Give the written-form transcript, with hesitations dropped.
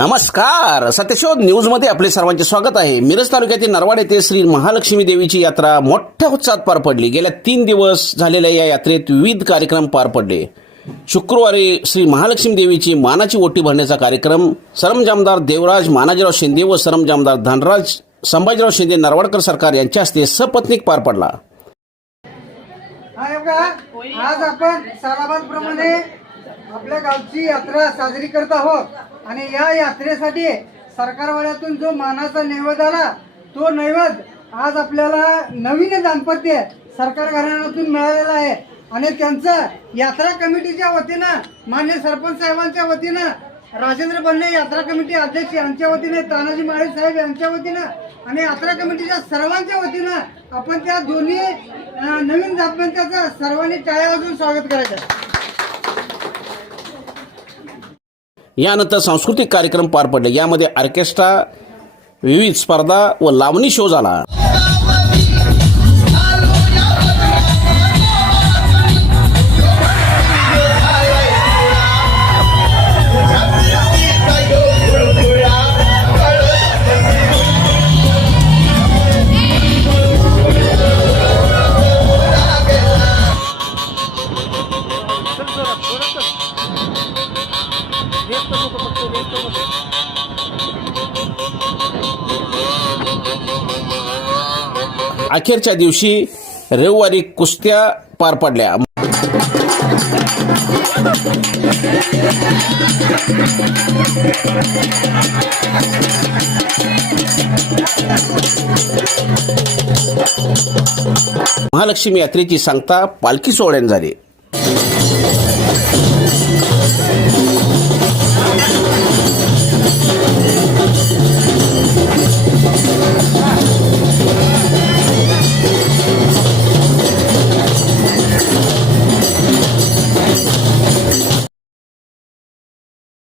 नमस्कार. सत्यशोध न्यूजमध्ये आपले सर्वांचे स्वागत आहे. मिरज तालुक्यातील नरवाड येथे श्री महालक्ष्मी देवीची यात्रा मोठ्या उत्साहात पार पडली. गेल्या 3 दिवस झालेल्या या यात्रेत विविध कार्यक्रम पार पडले. शुक्रवारी श्री महालक्ष्मी देवीची मानाची ओटी भरण्याचा कार्यक्रम सरंजामदार देवराज मानाजीराव शिंदे व सरंजामदार धनराज संभाजीराव शिंदे नरवाडकर सरकार यांच्या हस्ते सपत्नीक पार पडला. आज आपण सालाबादप्रमाणे आपल्या गावची यात्रा साजरी करत आहोत आणि या यात्रेसाठी सरकारवाड्यातून जो मानाचा नैवेद्य आला तो नैवेद्य आज आपल्याला नवीन दाम्पत्य सरकार घराण्यातून मिळालेला आहे आणि त्यांचं यात्रा कमिटीच्या वतीनं मान्य सरपंच साहेबांच्या वतीनं राजेंद्र बन्ने यात्रा कमिटी अध्यक्ष यांच्या वतीने तानाजी माळे साहेब यांच्या वतीनं आणि यात्रा कमिटीच्या सर्वांच्या वतीनं आपण त्या दोन्ही नवीन दाम्पत्याचं सर्वांनी टाळ्या वाजवून स्वागत करायचं. यानंतर सांस्कृतिक कार्यक्रम पार पडले. यामध्ये ऑर्केस्ट्रा, विविध स्पर्धा व लावणी शो झाला. अखेरच्या दिवशी रविवारी कुस्त्या पार पडल्या. महालक्ष्मी यात्रेची सांगता पालखी सोहळ्याने झाली.